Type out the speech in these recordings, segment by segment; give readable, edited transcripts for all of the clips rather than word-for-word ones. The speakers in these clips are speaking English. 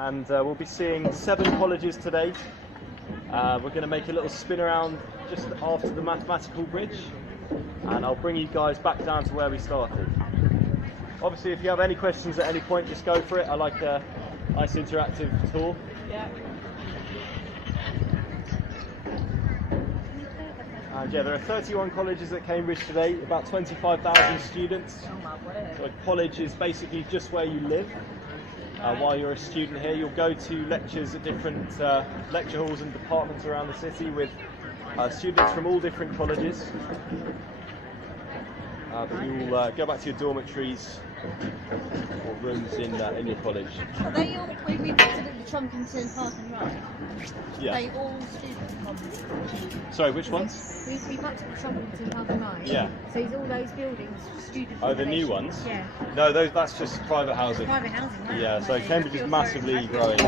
and we'll be seeing 7 colleges today. We're going to make a little spin around just after the mathematical bridge, and I'll bring you guys back down to where we started. Obviously, if you have any questions at any point, just go for it. I like a nice interactive tour. Yeah. And yeah, there are 31 colleges at Cambridge today, about 25,000 students. Oh my word. So a college is basically just where you live. While you're a student here, you'll go to lectures at different lecture halls and departments around the city with students from all different colleges. But you'll go back to your dormitories or rooms in your college. Are they all, we visited at the Trumpington Park and Ride? Yeah. Are they all student? Sorry, which ones? We backed at the Trumpington Park and Ride. Yeah. So is all those buildings student? Oh, the new ones? Yeah. No, that's just private housing. Private housing, right? Yeah, so Cambridge is massively growing.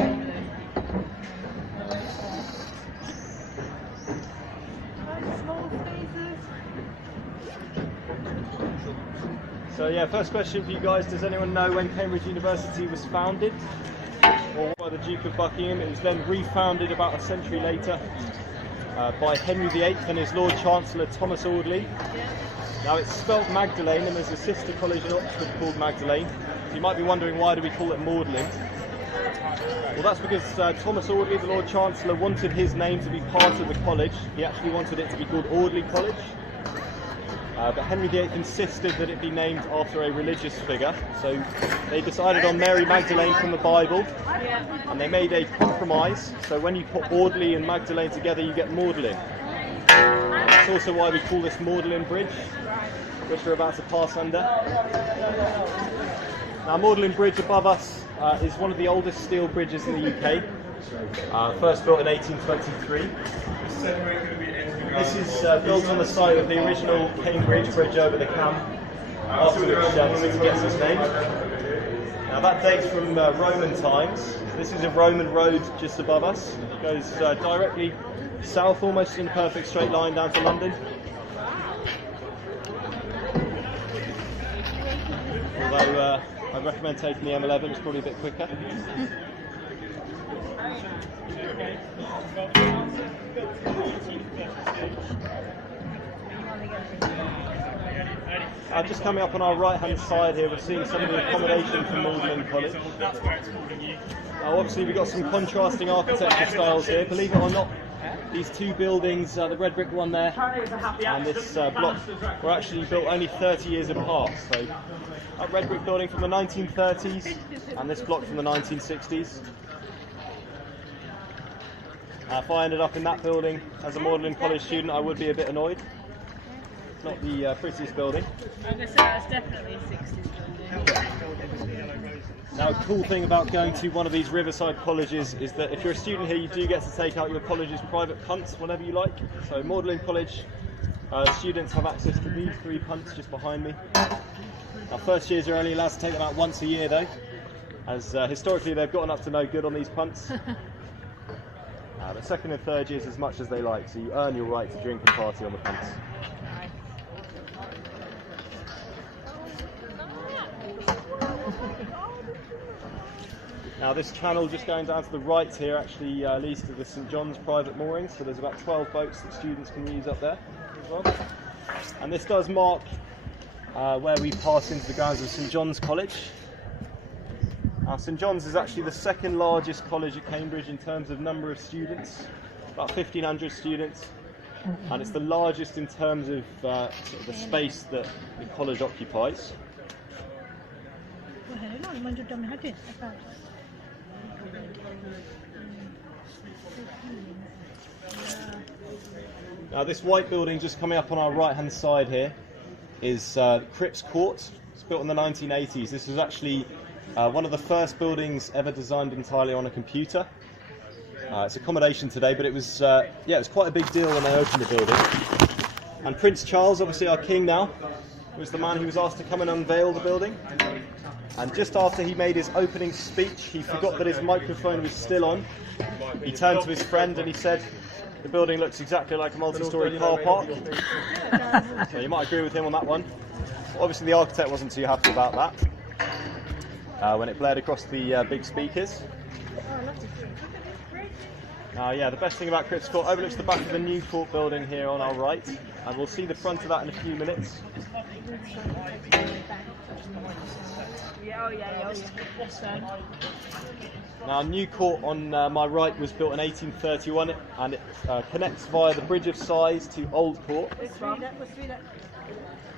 So yeah, first question for you guys, does anyone know when Cambridge University was founded? Or by the Duke of Buckingham? It was then refounded about a century later by Henry VIII and his Lord Chancellor Thomas Audley. Now it's spelt Magdalene, and there's a sister college in Oxford called Magdalene. So you might be wondering, why do we call it Magdalene? Well, that's because Thomas Audley, the Lord Chancellor, wanted his name to be part of the college. He actually wanted it to be called Audley College. But Henry VIII insisted that it be named after a religious figure, so they decided on Mary Magdalene from the Bible, and they made a compromise. So when you put Audley and Magdalene together, you get Magdalene. That's also why we call this Magdalene Bridge, which we're about to pass under. Now, Magdalene Bridge above us is one of the oldest steel bridges in the UK, first built in 1823. This is built on the site of the original Cambridge Bridge over the Cam, after which it gets its name. Now that dates from Roman times. This is a Roman road just above us. It goes directly south, almost in a perfect straight line down to London. Although I'd recommend taking the M11, it's probably a bit quicker. Just coming up on our right hand side here, we're seeing some of the accommodation from Magdalene College. Now obviously we've got some contrasting architecture styles here. Believe it or not, these 2 buildings, the red brick one there and this block, were actually built only 30 years apart. So that red brick building from the 1930s and this block from the 1960s. If I ended up in that building as a Magdalene College student, I would be a bit annoyed. It's not the prettiest building. It's definitely a 60s building. Now, a cool thing about going to one of these riverside colleges is that if you're a student here, you do get to take out your college's private punts whenever you like. So Magdalene College students have access to these 3 punts just behind me. Now, first years are only allowed to take them out once a year though, as historically they've gotten up to no good on these punts. But second and third years as much as they like, so you earn your right to drink and party on the punts. Now this channel just going down to the right here actually leads to the St John's private moorings, so there's about 12 boats that students can use up there as well. And this does mark where we pass into the grounds of St John's College. Now, St John's is actually the second largest college at Cambridge in terms of number of students, about 1,500 students, and it's the largest in terms of the space that the college occupies. Now this white building just coming up on our right hand side here is Cripps Court. It's built in the 1980s. This was actually one of the first buildings ever designed entirely on a computer. It's accommodation today, but it was quite a big deal when they opened the building. And Prince Charles, obviously our king now, was the man who was asked to come and unveil the building. And just after he made his opening speech, he forgot that his microphone was still on. He turned to his friend and he said, "The building looks exactly like a multi-storey car park." So you might agree with him on that one. Obviously the architect wasn't too happy about that when it blared across the big speakers. I love to see. Yeah, the best thing about Crips Court overlooks the back of the new court building here on our right, and we'll see the front of that in a few minutes. Now, new court on my right was built in 1831, and it connects via the Bridge of Sighs to Old Court.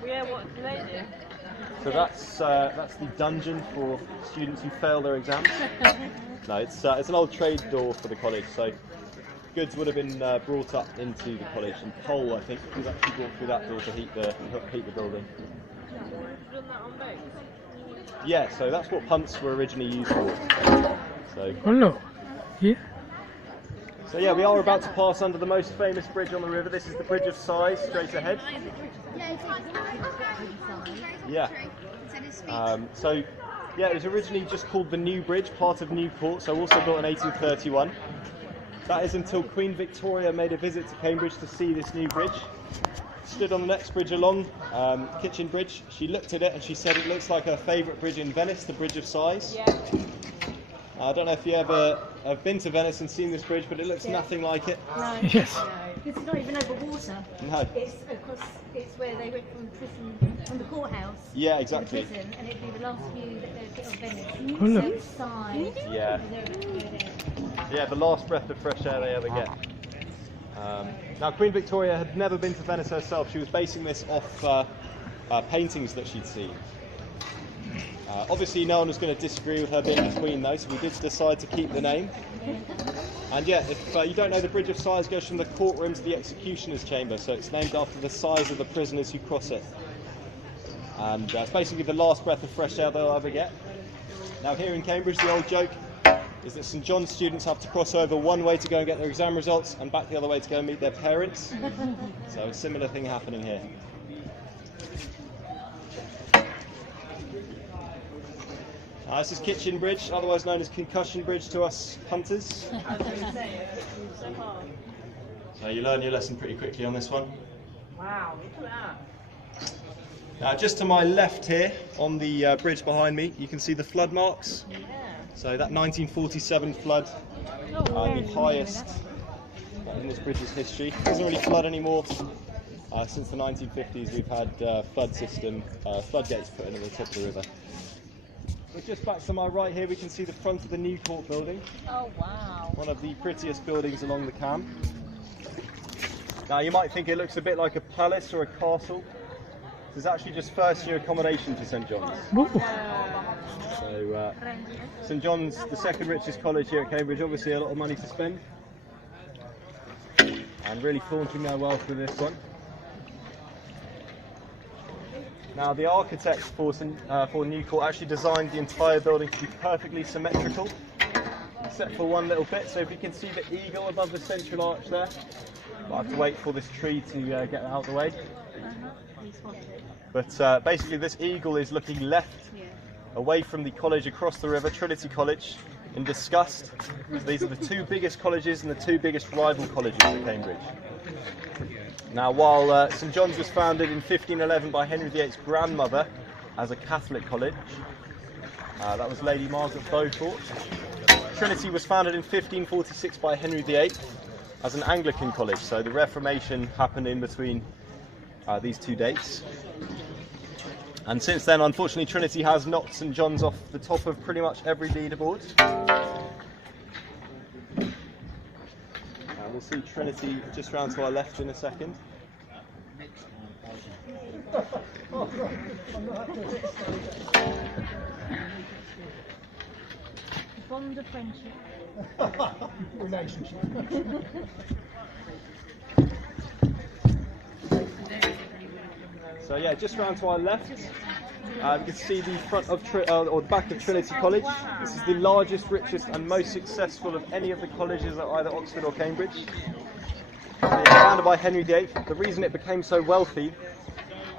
Yeah, what do they do? So that's the dungeon for students who fail their exams. No, it's an old trade door for the college, so goods would have been brought up into the college, and coal, I think, was actually brought through that door to heat the building. Yeah, so that's what punts were originally used for. So, Hello. Yeah. So yeah, we are about to pass under the most famous bridge on the river. This is the Bridge of Sighs, straight ahead. Yeah. So yeah, it was originally just called the New Bridge, part of New Court, so also built in 1831. That is until Queen Victoria made a visit to Cambridge to see this new bridge. Stood on the next bridge along, Kitchen Bridge. She looked at it and she said it looks like her favourite bridge in Venice, the Bridge of Sighs. Yeah. I don't know if you ever have been to Venice and seen this bridge, but it looks nothing like it. No. Yes. It's not even over water. No. It's across. It's where they went from prison, from the courthouse. Yeah, To exactly. the prison, and it'd be the last view that they'd get of Venice. Oh, look. Outside. Yeah. Yeah, the last breath of fresh air they ever get. Now, Queen Victoria had never been to Venice herself. She was basing this off paintings that she'd seen. Obviously, no one was going to disagree with her being the Queen, though, so we did decide to keep the name. And yeah, if you don't know, the Bridge of Sighs goes from the courtroom to the executioner's chamber, so it's named after the size of the prisoners who cross it. And it's basically the last breath of fresh air they'll ever get. Now, here in Cambridge, the old joke is that St John's students have to cross over one way to go and get their exam results and back the other way to go and meet their parents. So a similar thing happening here. This is Kitchen Bridge, otherwise known as Concussion Bridge to us punters. So you learn your lesson pretty quickly on this one. Wow, look at that. Now just to my left here, on the bridge behind me, you can see the flood marks. Yeah. So that 1947 flood, the highest in this bridge's history. It doesn't really flood anymore. Since the 1950s we've had floodgates put in at the top of the river. But just back to my right here we can see the front of the new court building. Oh, wow. One of the prettiest buildings along the Cam. Now you might think it looks a bit like a palace or a castle. This is actually just first year accommodation for St John's. So St John's, the second richest college here at Cambridge, obviously a lot of money to spend. And really flaunting their wealth with this one. Now the architects for New Court actually designed the entire building to be perfectly symmetrical, except for one little bit. So if you can see the eagle above the central arch there, I'll have to wait for this tree to get that out of the way. But basically this eagle is looking left, away from the college across the river, Trinity College, in disgust. So these are the two biggest colleges and the two biggest rival colleges at Cambridge. Now, while St John's was founded in 1511 by Henry VIII's grandmother as a Catholic college, that was Lady Margaret Beaufort. Trinity was founded in 1546 by Henry VIII as an Anglican college, so the Reformation happened in between these two dates. And since then, unfortunately, Trinity has knocked St John's off the top of pretty much every leaderboard. We'll see Trinity just round to our left in a second. Bond of friendship. Relationship. So yeah, just round to our left, you can see the front of or the back of Trinity College. This is the largest, richest, and most successful of any of the colleges at either Oxford or Cambridge. It was founded by Henry VIII. The reason it became so wealthy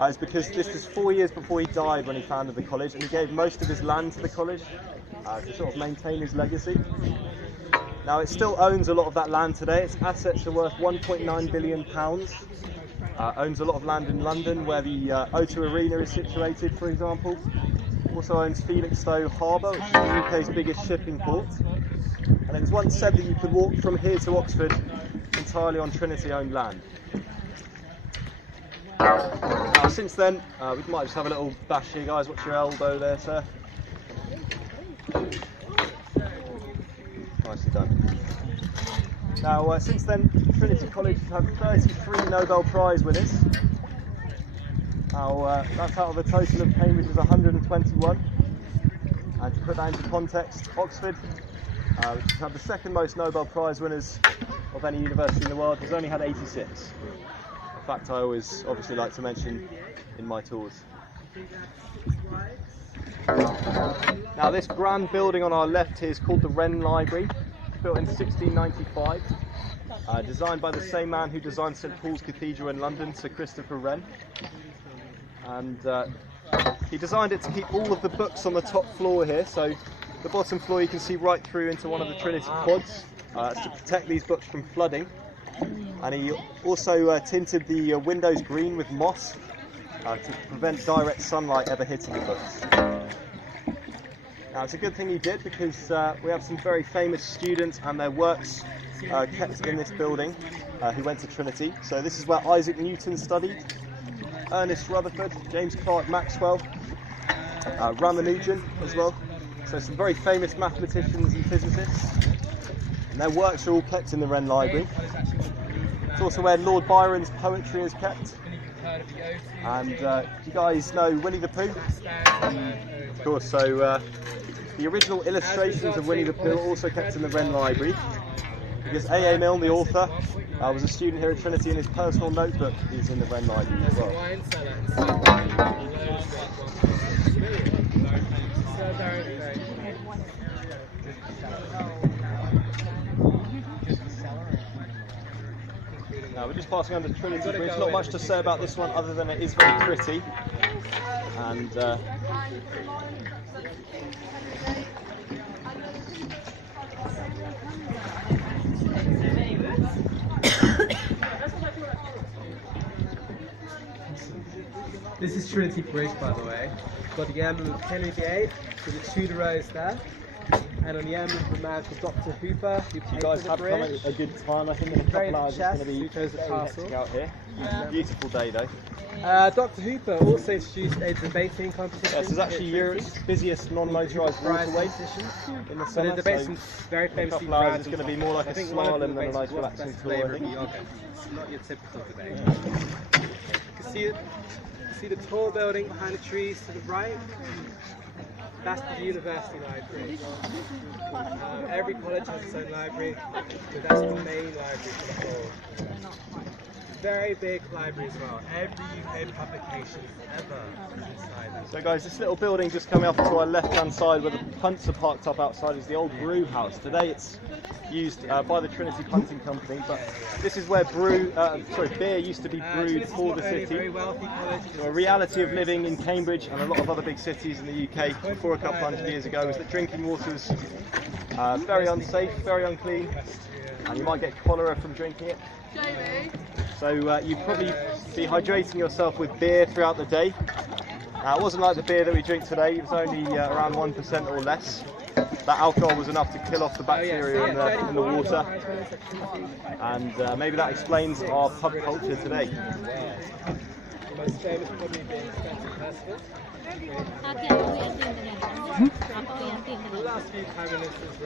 is because this was 4 years before he died when he founded the college, and he gave most of his land to the college to sort of maintain his legacy. Now it still owns a lot of that land today. Its assets are worth £1.9 billion. Owns a lot of land in London where the O2 Arena is situated, for example. Also owns Felixstowe Harbour, which is the UK's biggest shipping port. and it was once said that you could walk from here to Oxford entirely on Trinity-owned land. Now, since then, we might just have a little bash here, guys. Watch your elbow there, sir. Nicely done. Now, since then, Trinity College has had 33 Nobel Prize winners. Now, that's out of a total of Cambridge's 121. And to put that into context, Oxford, which has had the second most Nobel Prize winners of any university in the world, has only had 86. A fact I always obviously like to mention in my tours. Now, this grand building on our left here is called the Wren Library, built in 1695, designed by the same man who designed St Paul's Cathedral in London, Sir Christopher Wren. And he designed it to keep all of the books on the top floor here, so the bottom floor you can see right through into one of the Trinity quads, to protect these books from flooding. And he also tinted the windows green with moss to prevent direct sunlight ever hitting the books. Now, it's a good thing he did, because we have some very famous students and their works kept in this building who went to Trinity. So this is where Isaac Newton studied, Ernest Rutherford, James Clerk Maxwell, Ramanujan as well. So some very famous mathematicians and physicists, and their works are all kept in the Wren Library. It's also where Lord Byron's poetry is kept. And do you guys know Winnie the Pooh? Of course, so the original illustrations of Winnie the Pooh are also kept in the Wren Library, because A.A. Milne, the author, was a student here at Trinity, and his personal notebook is in the Wren Library as well. Now, we're just passing under Trinity Bridge. Not much to say about this one other than it is very pretty. And this is Trinity Bridge, by the way. Got the emblem of Henry VIII with the Tudor rose there. And on the emblem of a man called Dr. Hooper, who you guys have come at a good time. I think in a couple of hours it's going to be very hectic out here. Beautiful day though. Dr. Hooper also introduced a debating competition. This is actually Europe's busiest non-motorised waterway in the summer. The debate's very in a famous. couple of hours it's going to be more like a slalom than a nice relaxing tour, I think. It's not your typical debate. You can see the tall building behind the trees to the right. That's the university library. Every college has its own library, but that's the main library for the whole. Very big library as well. Every UK publication ever inside that. So guys, this little building just coming up to our left-hand side where the punts are parked up outside is the old brew house. Today it's used by the Trinity Punting Company, but this is where beer used to be brewed for the city. Very wealthy college. So a reality of living in Cambridge and a lot of other big cities in the UK before a couple hundred years ago was that drinking water was very unsafe, very unclean, and you might get cholera from drinking it. So you'd probably be hydrating yourself with beer throughout the day. It wasn't like the beer that we drink today, it was only around 1% or less. That alcohol was enough to kill off the bacteria in the water, and maybe that explains our pub culture today. The most famous probably being Spencer Festival. The last few Prime Ministers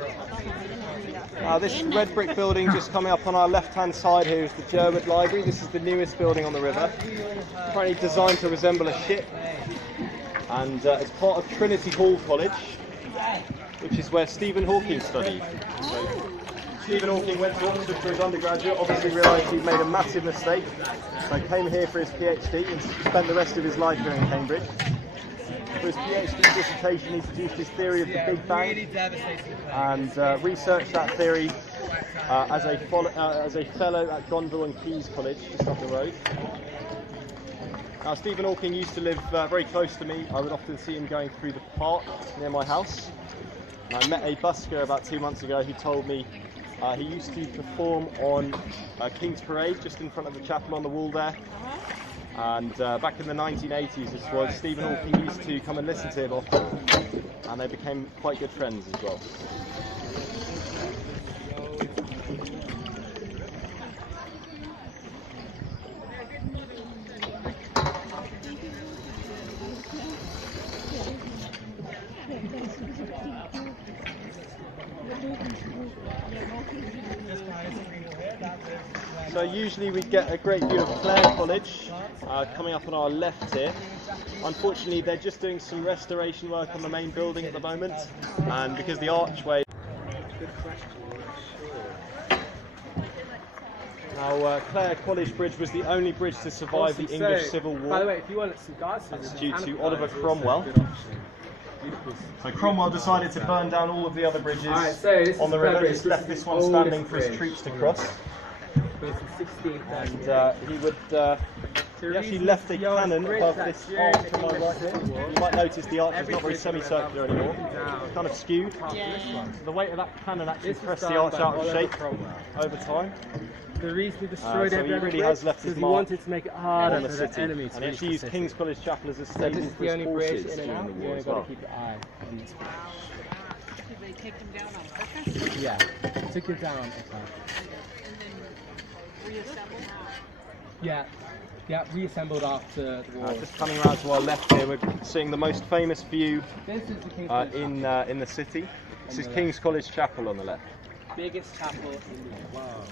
were this red brick building just coming up on our left-hand side here is the Jerwood Library. This is the newest building on the river, apparently designed to resemble a ship, and it's part of Trinity Hall College, which is where Stephen Hawking studied. So, Stephen Hawking went to Oxford for his undergraduate, obviously realised he'd made a massive mistake, so came here for his PhD and spent the rest of his life here in Cambridge. For his PhD dissertation he produced his theory of the Big Bang and researched that theory as a fellow at Gonville and Caius College, just up the road. Now, Stephen Hawking used to live very close to me. I would often see him going through the park near my house. And I met a busker about 2 months ago who told me he used to perform on King's Parade, just in front of the chapel on the wall there. And back in the 1980s this was, Stephen Hawking used to come and listen to him often, and they became quite good friends as well. So usually we get a great view of Clare College coming up on our left here. Unfortunately, they're just doing some restoration work on the main building at the moment, and because the archway. Good question. Now, Clare College Bridge was the only bridge to survive the English Civil War. By the way, if you want some guards, that's due to Oliver Cromwell. So Cromwell decided to burn down all of the other bridges on the river. Just left this one standing for his troops to cross. And he actually left a cannon above this arch to my right here. You might notice the arch is not very semicircular anymore. It's kind of skewed. Yeah. So the weight of that cannon actually pressed the arch out of shape over time. The reason he destroyed so he really has left his mark wanted to make it harder on the for city. the enemy to And he actually used King's College Chapel as a So stable this is for the his only bridge forces in and during out. the You war only as got well. to keep your eye on this bridge. Did they take them down on purpose? Yeah, took it down. And then reassembled? Yeah, reassembled after the war. Just coming around to our left here, we're seeing the most famous view This is the King's College in the city. This is King's College Chapel on the left. biggest chapel in the world.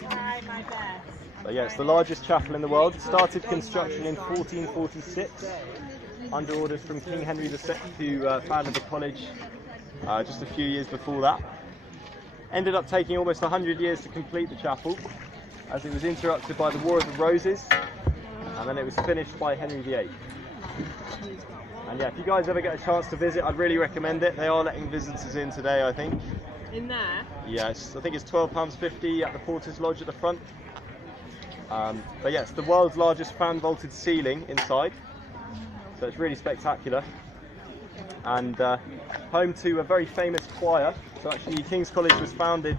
Try my best. So yeah, it's the largest chapel in the world. It started construction in 1446 under orders from King Henry VI, who founded the college just a few years before that. Ended up taking almost 100 years to complete the chapel, as it was interrupted by the War of the Roses, and then it was finished by Henry VIII. And yeah, if you guys ever get a chance to visit, I'd really recommend it. They are letting visitors in today, I think. In there? Yes, I think it's £12.50 at the Porter's Lodge at the front. But yeah, it's the world's largest fan vaulted ceiling inside, so it's really spectacular. And home to a very famous choir. So actually King's College was founded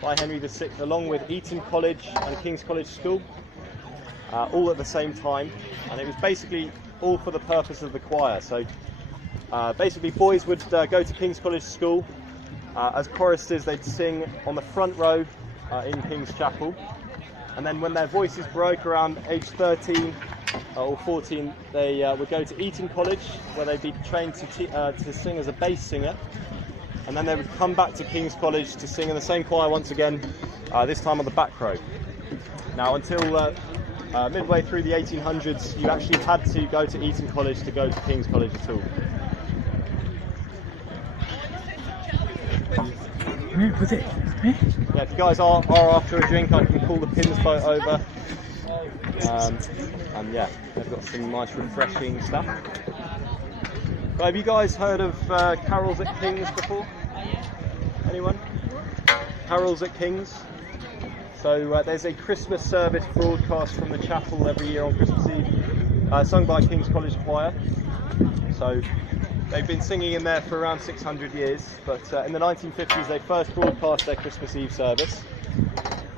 by Henry VI along with Eton College and King's College School, all at the same time, and it was basically all for the purpose of the choir. So basically boys would go to King's College School. As choristers, they'd sing on the front row in King's Chapel, and then when their voices broke around age 13 or 14, they would go to Eton College, where they'd be trained to sing as a bass singer, and then they would come back to King's College to sing in the same choir once again, this time on the back row. Now, until midway through the 1800s, you actually had to go to Eton College to go to King's College at all. Yeah, if you guys are after a drink, I can call the Pins boat over. And yeah, they've got some nice refreshing stuff. But have you guys heard of carols at King's before? Anyone? Carols at King's? So there's a Christmas service broadcast from the chapel every year on Christmas Eve, sung by King's College Choir. So they've been singing in there for around 600 years, but in the 1950s they first broadcast their Christmas Eve service,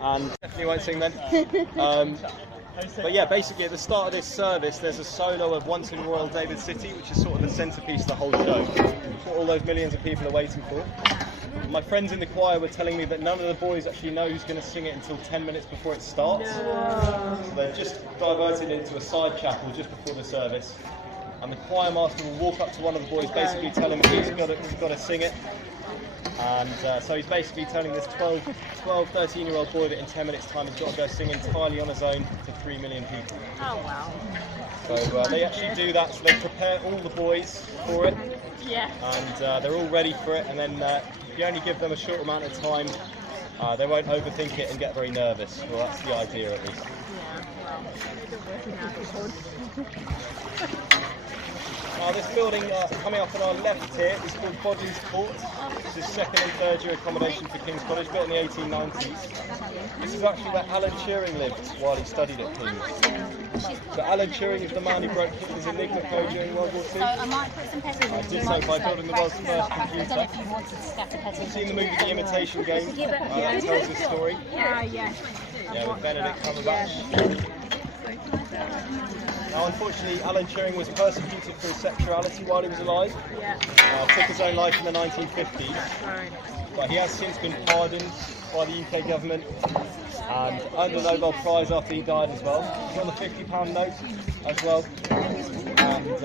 and definitely won't sing then. But yeah, basically at the start of this service there's a solo of Once in Royal David City, which is sort of the centrepiece of the whole show. It's what all those millions of people are waiting for. My friends in the choir were telling me that none of the boys actually know who's going to sing it until 10 minutes before it starts. So they've just diverted it into a side chapel just before the service. And the choir master will walk up to one of the boys, basically tell him he's got to sing it. And so he's basically telling this 12, 13-year-old boy that in 10 minutes' time he's got to go sing entirely on his own to 3 million people. Oh, wow. So they actually do that, so they prepare all the boys for it. Yeah. And they're all ready for it, and then if you only give them a short amount of time, they won't overthink it and get very nervous. Well, that's the idea at least. Now this building coming up on our left here is called Bodley's Court. This is second and third year accommodation for King's College, built in the 1890s. This is actually where Alan Turing lived while he studied at King's. So Alan Turing is the man who broke Hitler's Enigma code during World War II. I might put some petals in. Did so by building the world's first computer. You've seen the movie The Imitation Game? That tells this story. Yeah. Yeah, with Benedict Cumberbatch. Now, unfortunately, Alan Turing was persecuted for his sexuality while he was alive. Took his own life in the 1950s. But he has since been pardoned by the UK government and earned a Nobel Prize after he died as well. He's on the £50 note as well. And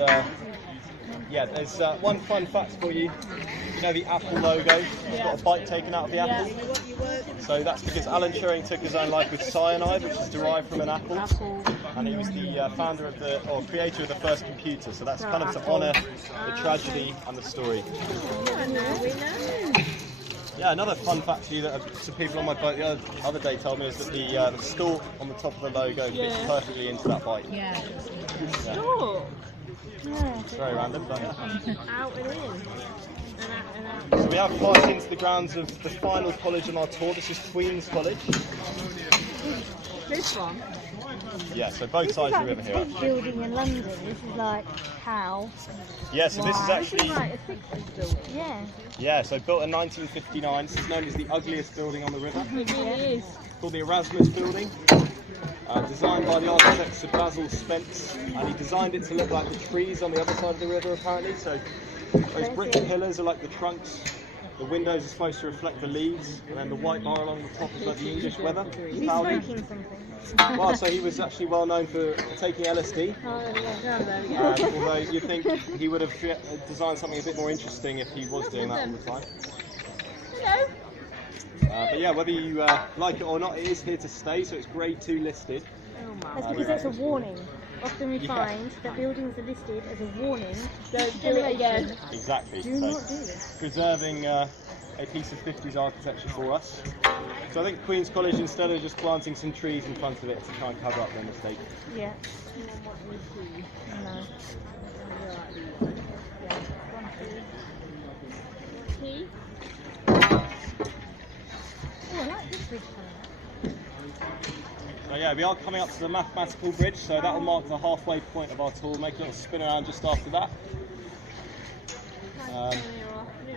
Yeah, there's one fun fact for you. You know the Apple logo? It's got a bite taken out of the apple. So that's because Alan Turing took his own life with cyanide, which is derived from an apple. And he was the founder of or creator of the first computer. So that's kind of to honour the tragedy and the story. Yeah, another fun fact for you that some people on my boat the other day told me is that the stalk on the top of the logo fits perfectly into that bite. Yeah. Yeah. Stalk? It's very random, but Out and in. And out and out. So we have passed into the grounds of the final college on our tour. This is Queen's College. This one? Yeah, so both sides of the river here. This building in London. This is like how? Yeah, so this is actually... Like a 60s building. Yeah. Yeah, so built in 1959. This is known as the ugliest building on the river. It really is. Called the Erasmus Building. Designed by the architect Sir Basil Spence, and he designed it to look like the trees on the other side of the river apparently. So those brick pillars are like the trunks, the windows are supposed to reflect the leaves, and then the white bar along the top is like the English weather. He's Cloudy. smoking something. Well, so he was actually well known for taking LSD. Oh, there we go. Although you'd think he would have designed something a bit more interesting if he was doing that all the time. Hello. But yeah, whether you like it or not, it is here to stay, so it's grade 2 listed. Oh my That's God. because it's a warning. Often we find that buildings are listed as a warning. Don't do it again. Exactly. Do not do this. Preserving a piece of 50s architecture for us. So I think Queen's College, instead of just planting some trees in front of it to try and cover up their mistake. Yeah. No. Tea? Oh, I like this bridge colour. So yeah, we are coming up to the mathematical bridge, so that will mark the halfway point of our tour. Make a little spin around just after that.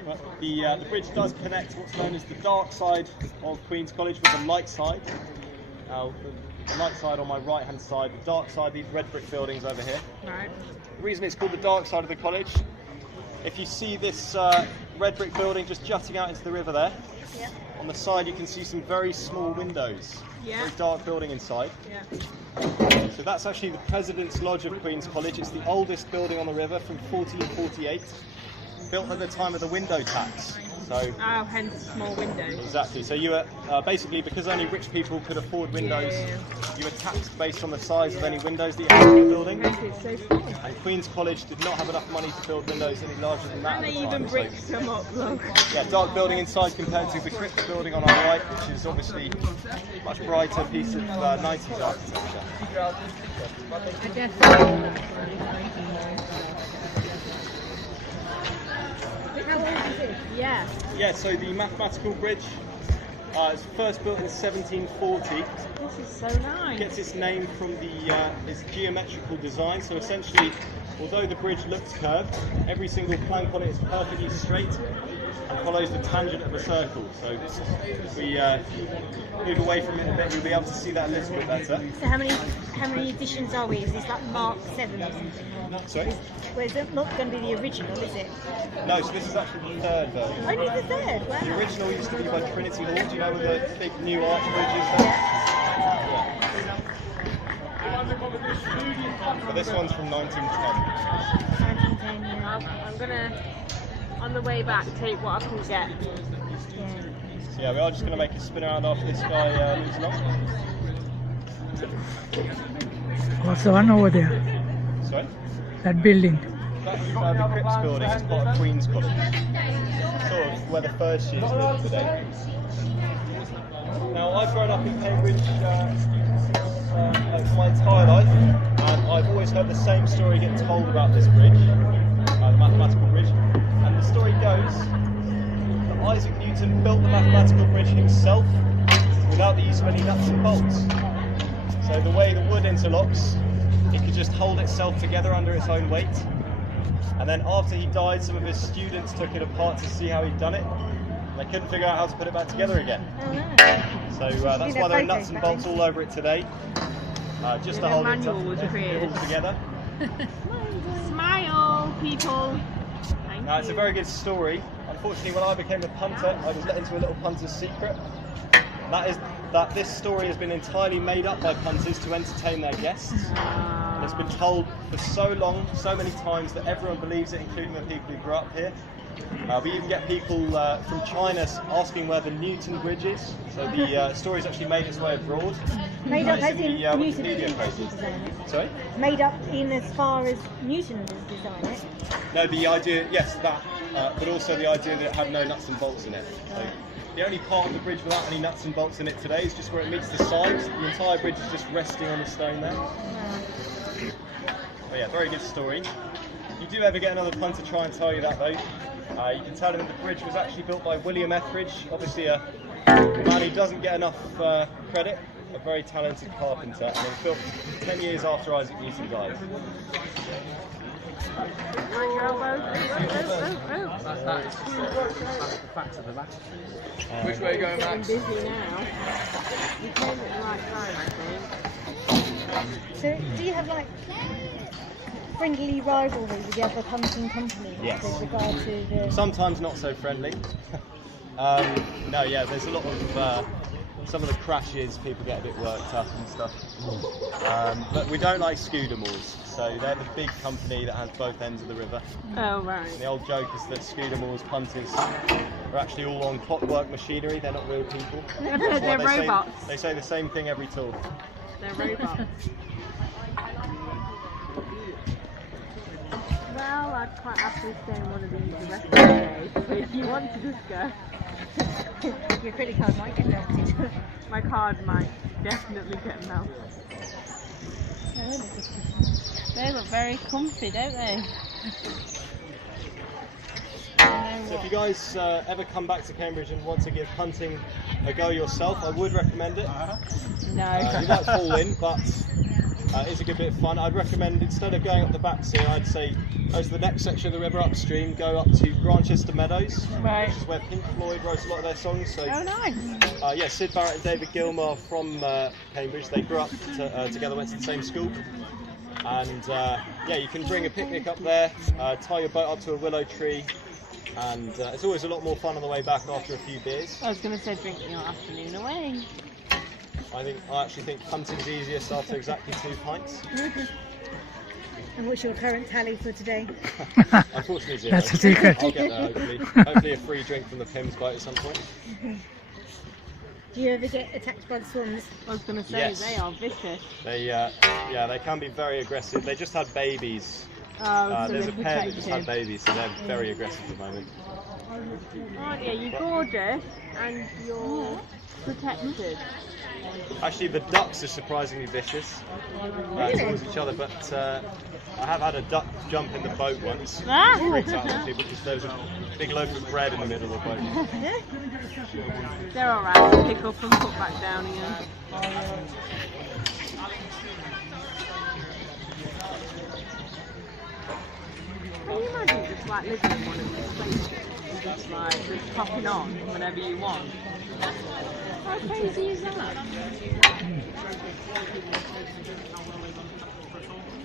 But the bridge does connect what's known as the dark side of Queen's College with the light side. Now, the light side on my right hand side, the dark side, these red brick buildings over here. Right. The reason it's called the dark side of the college, if you see this red brick building just jutting out into the river there, Yeah. on the side you can see some very small windows. Yeah. Very dark building inside. Yeah. So that's actually the President's Lodge of Queen's College. It's the oldest building on the river from 1448, built at the time of the window tax. So Oh, hence small windows. exactly. So you were basically, because only rich people could afford windows, you were taxed based on the size of any windows that you had in the building. It's so small. And Queen's College did not have enough money to build windows any larger than that And at they the time. even bricked them up, look. Yeah, dark building inside compared to the crypt building on our right, which is obviously a much brighter piece of 90s architecture. I guess. How old is it? Yeah. Yeah, so the mathematical bridge was first built in 1740. This is so nice. Gets its name from its geometrical design. So essentially, although the bridge looks curved, every single plank on it is perfectly straight and follows the tangent of a circle. So if we move away from it a bit, you'll be able to see that a little bit better. So how many editions are we? Is this like Mark 7 or something? Sorry? Well, is it not going to be the original, is it? No, so this is actually the third version. Only the third? Wow. The original used to be by Trinity Hall, do you know where the big new arch bridge is there? But this one's from 1910. 1910, yeah. I'm gonna, on the way back, take what I can get. Yeah. So yeah, we are just going to make a spin around after this guy moves along. What's the one over there? Sorry? That building. That's the Cripps building, it's part of Queen's College. Sort of where the first years live today. Now, I've grown up in Cambridge for my entire life, and I've always heard the same story get told about this bridge, the mathematical bridge. And the story goes that Isaac Newton built the mathematical bridge himself without the use of any nuts and bolts. So the way the wood interlocks, it could just hold itself together under its own weight. And then after he died, some of his students took it apart to see how he'd done it. They couldn't figure out how to put it back together again. Oh, no. So that's why there are nuts and bolts all over it today, just to hold it all together. Smile, people. Thank Now, it's a you. very good story. Unfortunately, when I became a punter, I was let into a little punter's secret. And that is that this story has been entirely made up by punters to entertain their guests. and it's been told for so long, so many times, that everyone believes it, including the people who grew up here. We even get people from China asking where the Newton Bridge is. So the story's actually made its way abroad. Made up as in The, Newton Wikipedia didn't page. actually design it. Sorry? Made up in as far as Newton designed it. No, the idea, yes, that, but also the idea that it had no nuts and bolts in it. So the only part of the bridge without any nuts and bolts in it today is just where it meets the sides. The entire bridge is just resting on the stone there. But yeah, very good story. If you do ever get another punter to try and tell you that though, you can tell him that the bridge was actually built by William Etheridge, obviously a man who doesn't get enough credit, a very talented carpenter, and it was built 10 years after Isaac Newton died. Which way are you going, I'm Max? busy now. We came at the right time, I think. So, do you have like friendly rivalry with the other punting companies Yes. with regard to the? Sometimes not so friendly. No, yeah, there's a lot of some of the crashes, people get a bit worked up and stuff. But we don't like Scudamores, so they're the big company that has both ends of the river. Oh, right. And the old joke is that Scudamores punters are actually all on clockwork machinery, they're not real people. They're That's why robots. They say the same thing every tour. They're robots. Well, I'd quite happily stay in one of these the rest of the day, so if you want to just go. Your credit card might get melted. My card might definitely get melted. They look very comfy, don't they? So if you guys ever come back to Cambridge and want to give punting a go yourself, I would recommend it. No. You might fall in, but it's a good bit of fun. I'd recommend, instead of going up the backs here, I'd say go to the next section of the river upstream, go up to Grantchester Meadows, Right. which is where Pink Floyd wrote a lot of their songs. So, Oh, nice. yeah, Sid Barrett and David Gilmour from Cambridge, they grew up together, went to the same school. And yeah, you can bring a picnic up there, tie your boat up to a willow tree, and it's always a lot more fun on the way back after a few beers. I was going to say drink your afternoon away. I actually think punting's easiest after exactly 2 pints. And what's your current tally for today? Unfortunately, 0. That's a secret. I'll get there hopefully. Hopefully a free drink from the Pimm's boat at some point. Do you ever get attacked by the swans? I was going to say, Yes. they are vicious. They, yeah, they can be very aggressive. They just had babies. Oh, so There's they're a pair that just had protective. babies, so they're very aggressive at the moment. Aren't you? You're gorgeous and you're protected. Actually, the ducks are surprisingly vicious towards each other, but I have had a duck jump in the boat once. Freaked out some people because there was a big loaf of bread in the middle of the boat. They're alright to pick up and put back down again. Can you imagine just like living in one of these places and just like just popping on whenever you want? How crazy is that?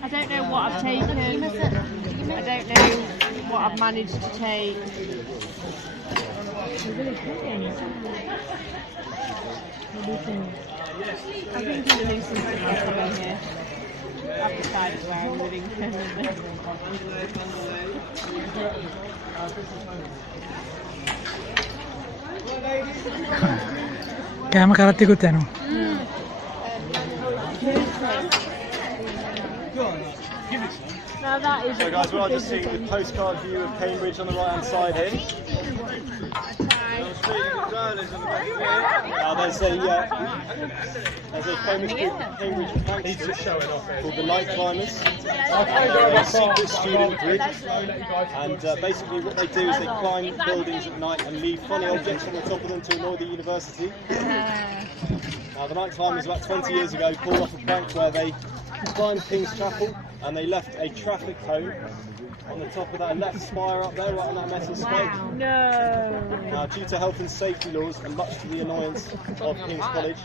I don't know what I've taken. I don't know what I've managed to take. I think I'm losing some myself in here. I've decided where I'm living permanently. කෑම කරත්තෙකුත් යනවා. Now that is So guys, we're just seeing the postcard view of Cambridge on the right hand side here. Now there's a famous group of Cambridge pranksters called the Night Climbers. They're a secret student group, and basically what they do is they climb buildings at night and leave funny objects on the top of them to annoy the university. Now the Night Climbers about 20 years ago pulled off a prank where they climbed King's Chapel and they left a traffic cone on the top of that left spire up there, right on that metal spike. no. Now, due to health and safety laws, and much to the annoyance of King's College,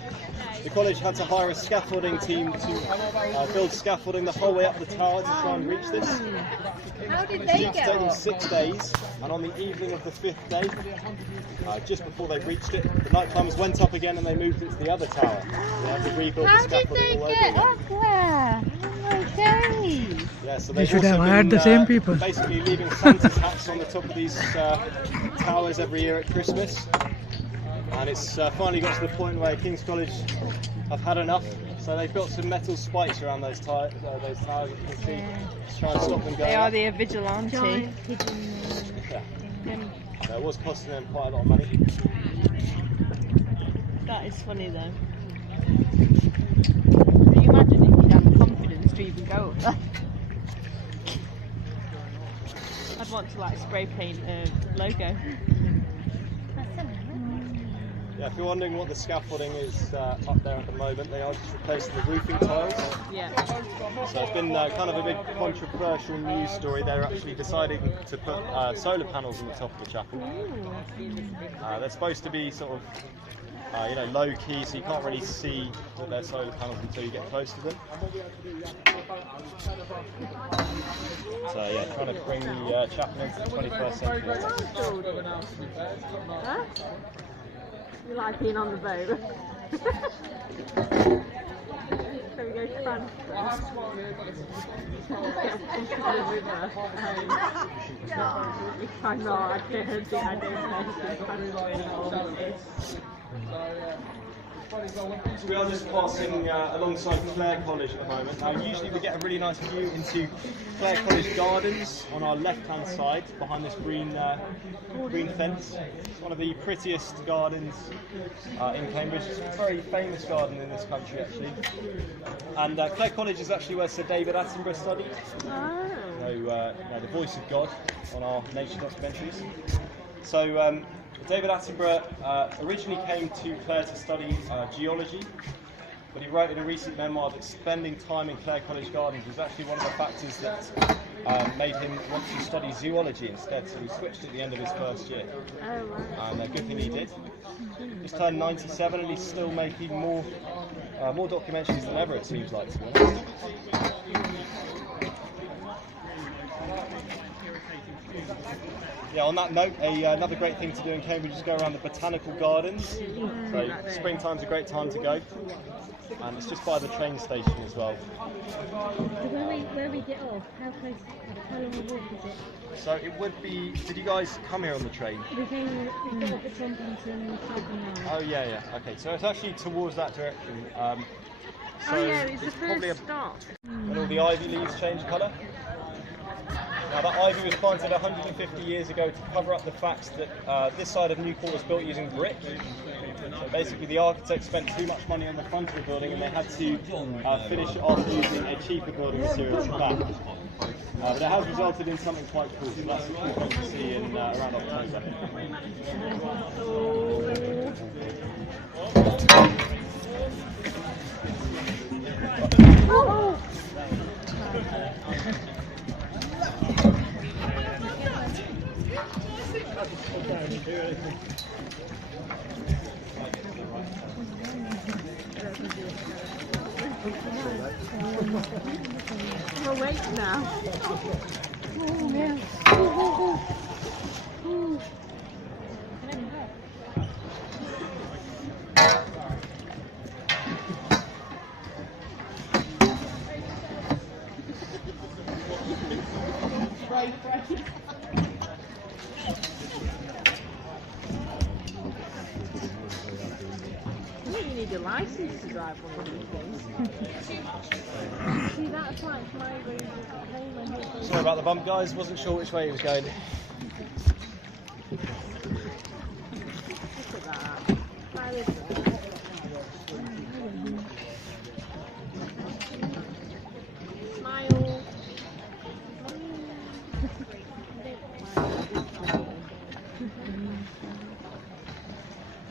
the college had to hire a scaffolding team to build scaffolding the whole way up the tower to try and reach this. How did It they took them go? 6 days, and on the evening of the 5th day, just before they reached it, the night climbers went up again and they moved it to the other tower. They had to rebuild the How did scaffolding they all over get again. up there? Okay. Yeah, so They they've should also have hired been, the same people. Basically leaving Santa's hats on the top of these towers every year at Christmas. And it's finally got to the point where King's College have had enough. So they've got some metal spikes around those towers, as you can see, to try and stop them going They are up. the vigilante. Giant pigeon. Yeah. It was costing them quite a lot of money. That is funny though. Can you imagine if you'd have the confidence to even go up there? I'd want to like spray paint a logo. Yeah, if you're wondering what the scaffolding is up there at the moment, they are just replacing the roofing tiles. Yeah. So it's been kind of a big controversial news story. They're actually deciding to put solar panels on the top of the chapel. They're supposed to be sort of, low key, so you can't really see that they're solar panels until you get close to them. So yeah, trying to bring the chapel into the 21st century. Huh? You like being on the boat? Shall we go to France? I'm not, I don't know. So we are just passing alongside Clare College at the moment. Now usually we get a really nice view into Clare College Gardens on our left hand side behind this green fence. It's one of the prettiest gardens in Cambridge. It's a very famous garden in this country actually. And Clare College is actually where Sir David Attenborough studied. Oh. So the voice of God on our nature documentaries. So David Attenborough originally came to Clare to study geology, but he wrote in a recent memoir that spending time in Clare College Gardens was actually one of the factors that made him want to study zoology instead, so he switched at the end of his first year. Oh, wow. And a good thing he did. He's turned 97 and he's still making more documentaries than ever, it seems like, to be honest. Yeah, on that note, another great thing to do in Cambridge is go around the botanical gardens. So springtime's a great time to go, and it's just by the train station as well. So where we get off, how long a walk is it? So it would be. Did you guys come here on the train? We got off at Punting. Oh yeah. Okay, so it's actually towards that direction. So Oh yeah, it's the probably first stop. when all the ivy leaves change colour. Now that ivy was planted 150 years ago to cover up the fact that this side of Newport was built using brick. So basically the architects spent too much money on the front of the building and they had to finish it off using a cheaper building material at the back. But it has resulted in something quite cool, so that's what we're going to see in around October. Oh. We'll wait now. Oh, yeah. You need a license to drive one of these things. See, that's why it's my way to home and Sorry about the bump, guys. Wasn't sure which way it was going. Look at that. Smile.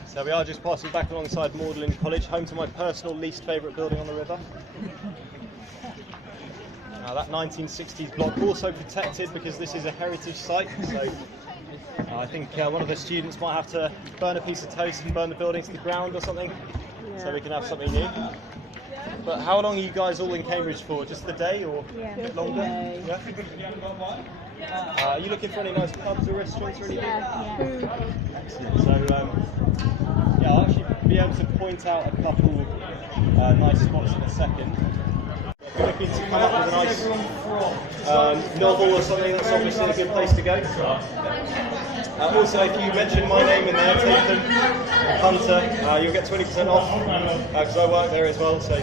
So we are just passing back alongside Magdalen College, home to my personal least favourite building on the river. Now that 1960s block also protected because this is a heritage site, so I think one of the students might have to burn a piece of toast and burn the building to the ground or something, so we can have something new. But how long are you guys all in Cambridge for? Just the day or a bit longer? Yeah. Are you looking for any nice pubs or restaurants or anything? Excellent. So I'll actually be able to point out a couple nice spots in a second. If you're looking to come up with a nice novel or something, that's obviously a good place to go. Also, if you mention my name in there, Nathan Hunter, you'll get 20% off because I work there as well. So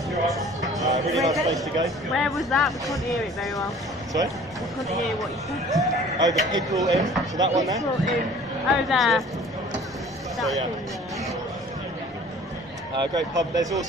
really nice place to go. Where was that? We couldn't hear it very well. Sorry? We couldn't hear what you said. Oh, the Picturesque Inn. So that one there. Oh, there. So yeah. Great pub. There's also